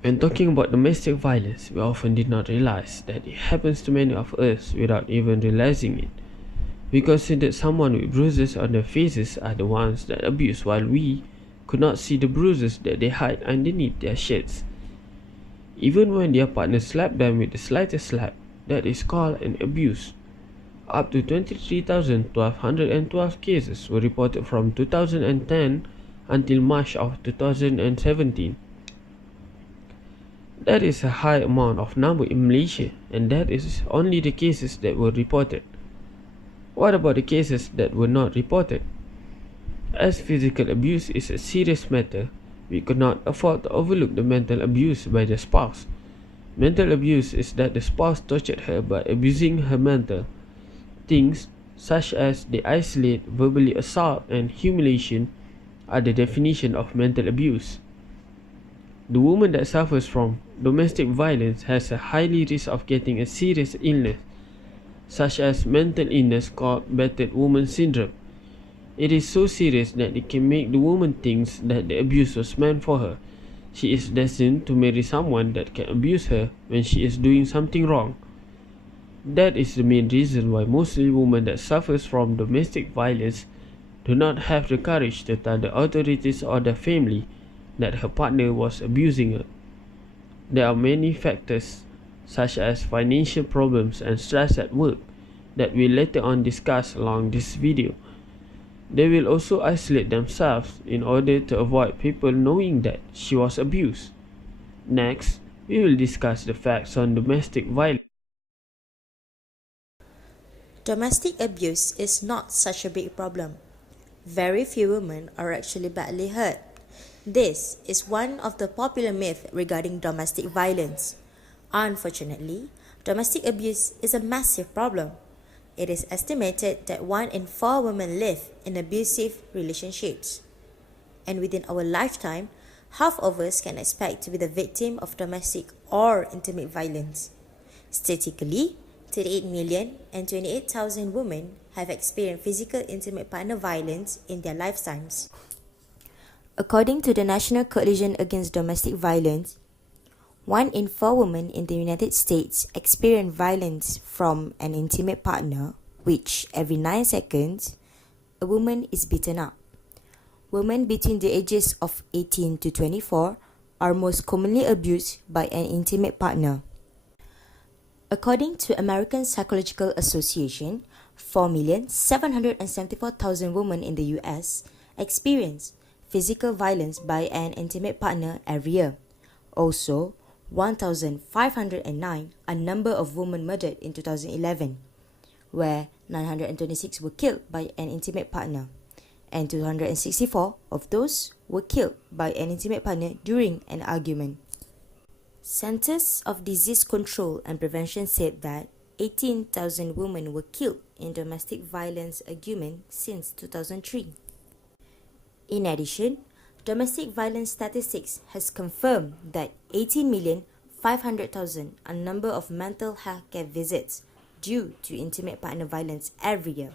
When talking about domestic violence, we often did not realize that it happens to many of us without even realizing it. We considered someone with bruises on their faces are the ones that abuse, while we could not see the bruises that they hide underneath their shirts. Even when their partner slapped them with the slightest slap, that is called an abuse. Up to 23,1212 cases were reported from 2010 until March of 2017. That is a high amount of number in Malaysia, and that is only the cases that were reported. What about the cases that were not reported? As physical abuse is a serious matter, we could not afford to overlook the mental abuse by the spouse. Mental abuse is that the spouse tortured her by abusing her mental. Things such as the isolate, verbally assault, and humiliation are the definition of mental abuse. The woman that suffers from domestic violence has a high risk of getting a serious illness, such as mental illness called battered woman syndrome. It is so serious that it can make the woman think that the abuse was meant for her. She is destined to marry someone that can abuse her when she is doing something wrong. That is the main reason why mostly women that suffers from domestic violence do not have the courage to tell the authorities or their family that her partner was abusing her. There are many factors such as financial problems and stress at work that we'll later on discuss along this video. They will also isolate themselves in order to avoid people knowing that she was abused. Next, we will discuss the facts on domestic violence. Domestic abuse is not such a big problem. Very few women are actually badly hurt. This is one of the popular myths regarding domestic violence. Unfortunately, domestic abuse is a massive problem. It is estimated that 1 in 4 women live in abusive relationships. And within our lifetime, half of us can expect to be the victim of domestic or intimate violence. Statistically, 38,028,000 women have experienced physical intimate partner violence in their lifetimes. According to the National Coalition Against Domestic Violence, 1 in 4 women in the United States experience violence from an intimate partner, which every 9 seconds, a woman is beaten up. Women between the ages of 18 to 24 are most commonly abused by an intimate partner. According to American Psychological Association, 4,774,000 women in the US experience physical violence by an intimate partner every year. Also, 1,509 are number of women murdered in 2011, where 926 were killed by an intimate partner, and 264 of those were killed by an intimate partner during an argument. Centers of Disease Control and Prevention said that 18,000 women were killed in domestic violence arguments since 2003. In addition, domestic violence statistics has confirmed that 18,500,000 are number of mental health care visits due to intimate partner violence every year,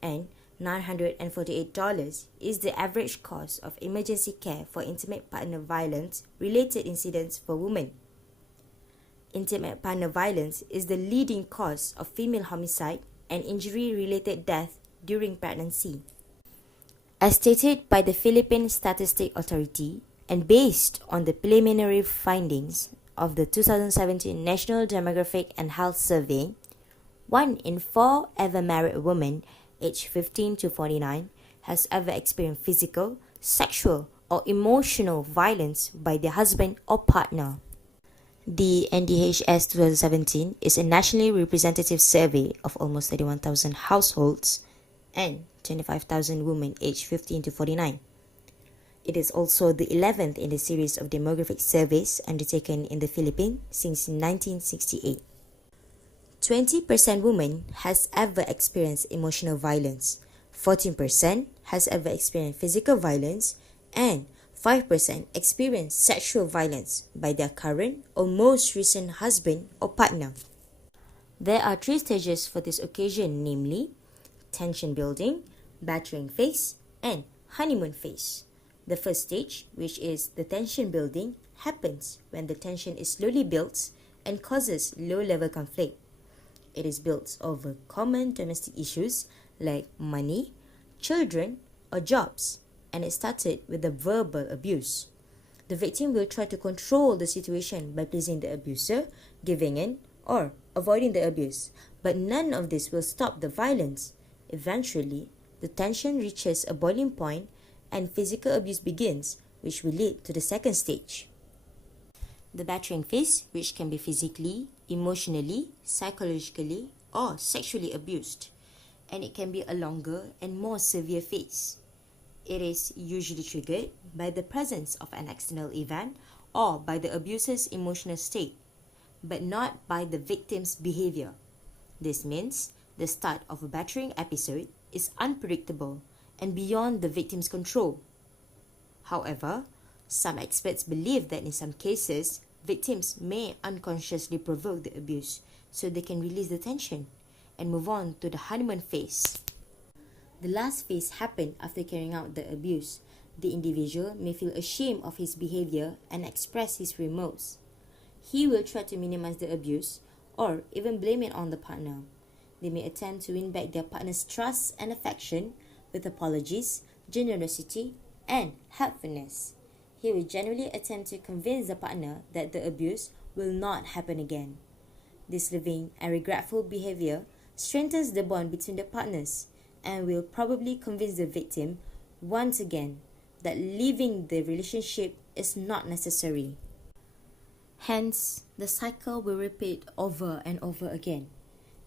and $948 is the average cost of emergency care for intimate partner violence related incidents for women. Intimate partner violence is the leading cause of female homicide and injury-related death during pregnancy. As stated by the Philippine Statistic Authority and based on the preliminary findings of the 2017 National Demographic and Health Survey, 1 in 4 ever married women aged 15 to 49 has ever experienced physical, sexual, or emotional violence by their husband or partner. The NDHS 2017 is a nationally representative survey of almost 31,000 households and 25,000 women aged 15 to 49. It is also the 11th in the series of demographic surveys undertaken in the Philippines since 1968. 20% women has ever experienced emotional violence, 14% has ever experienced physical violence, and 5% experience sexual violence by their current or most recent husband or partner. There are 3 stages for this occasion, namely tension building, battering phase, and honeymoon phase. The first stage, which is the tension building, happens when the tension is slowly built and causes low-level conflict. It is built over common domestic issues like money, children, or jobs, and it started with the verbal abuse. The victim will try to control the situation by pleasing the abuser, giving in, or avoiding the abuse, but none of this will stop the violence. Eventually, the tension reaches a boiling point and physical abuse begins, which will lead to the second stage. The battering phase, which can be physically, emotionally, psychologically, or sexually abused, and it can be a longer and more severe phase. It is usually triggered by the presence of an external event or by the abuser's emotional state, but not by the victim's behavior. This means the start of a battering episode is unpredictable and beyond the victim's control. However, some experts believe that in some cases, victims may unconsciously provoke the abuse so they can release the tension and move on to the honeymoon phase. The last phase happened after carrying out the abuse. The individual may feel ashamed of his behavior and express his remorse. He will try to minimize the abuse or even blame it on the partner. They may attempt to win back their partner's trust and affection with apologies, generosity, and helpfulness. He will genuinely attempt to convince the partner that the abuse will not happen again. This loving and regretful behavior strengthens the bond between the partners and will probably convince the victim once again that leaving the relationship is not necessary. Hence, the cycle will repeat over and over again,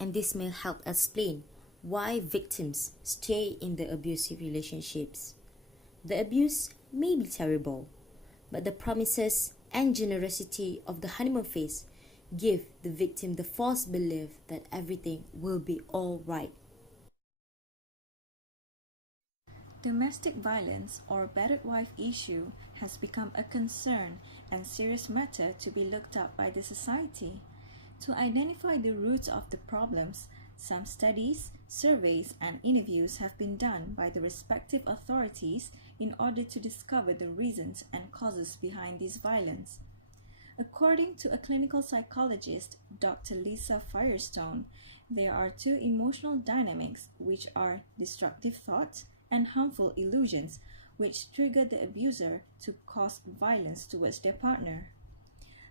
and this may help explain why victims stay in the abusive relationships. The abuse may be terrible, but the promises and generosity of the honeymoon phase give the victim the false belief that everything will be all right. Domestic violence or battered wife issue has become a concern and serious matter to be looked at by the society. To identify the roots of the problems, some studies, surveys, and interviews have been done by the respective authorities in order to discover the reasons and causes behind this violence. According to a clinical psychologist, Dr. Lisa Firestone, there are two emotional dynamics which are destructive thoughts and harmful illusions which trigger the abuser to cause violence towards their partner.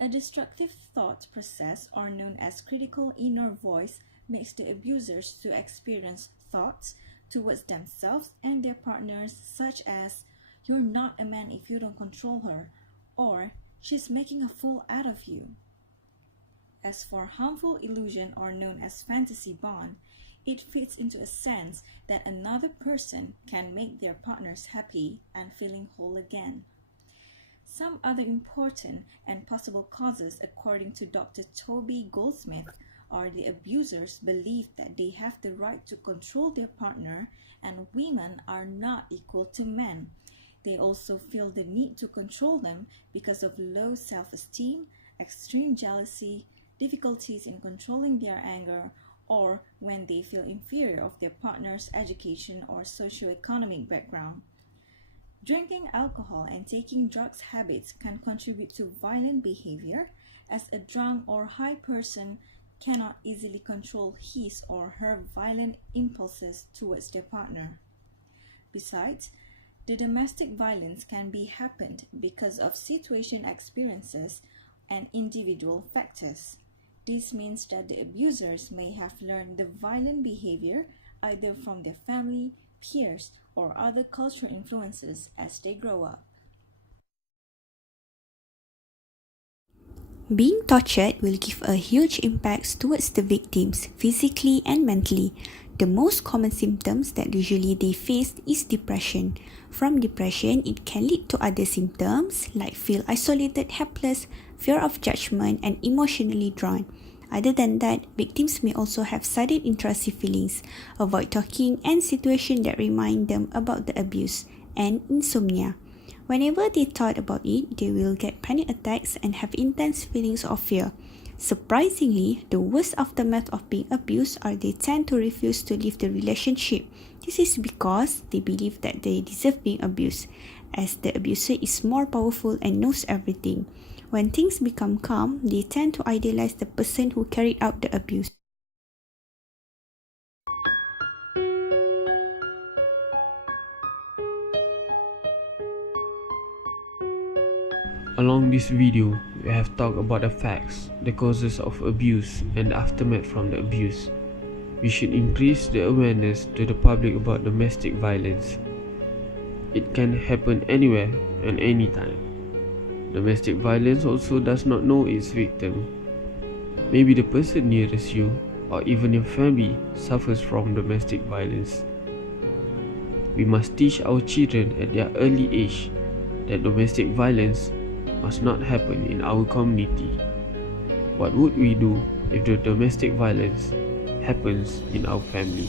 A destructive thought process, or known as critical inner voice, makes the abusers to experience thoughts towards themselves and their partners such as, "You're not a man if you don't control her," or "She's making a fool out of you." As for harmful illusion, or known as fantasy bond, it fits into a sense that another person can make their partners happy and feeling whole again. Some other important and possible causes, according to Dr. Toby Goldsmith, are the abusers believe that they have the right to control their partner and women are not equal to men. They also feel the need to control them because of low self-esteem, extreme jealousy, difficulties in controlling their anger, or when they feel inferior of their partner's education or socioeconomic background. Drinking alcohol and taking drugs habits can contribute to violent behavior, as a drunk or high person cannot easily control his or her violent impulses towards their partner. Besides, the domestic violence can be happened because of situation experiences and individual factors. This means that the abusers may have learned the violent behavior either from their family, peers, or other cultural influences as they grow up. Being tortured will give a huge impact towards the victims physically and mentally. The most common symptoms that usually they face is depression. From depression, it can lead to other symptoms like feel isolated, helpless, fear of judgment, and emotionally drawn. Other than that, victims may also have sudden intrusive feelings, avoid talking, and situations that remind them about the abuse, and insomnia. Whenever they thought about it, they will get panic attacks and have intense feelings of fear. Surprisingly, the worst aftermath of being abused are they tend to refuse to leave the relationship. This is because they believe that they deserve being abused. as the abuser is more powerful and knows everything. When things become calm, they tend to idealize the person who carried out the abuse. Along this video, we have talked about the facts, the causes of abuse, and the aftermath from the abuse. We should increase the awareness to the public about domestic violence. It can happen anywhere and anytime. Domestic violence also does not know its victim. Maybe the person nearest you or even your family suffers from domestic violence. We must teach our children at their early age that domestic violence must not happen in our community. What would we do if the domestic violence happens in our family?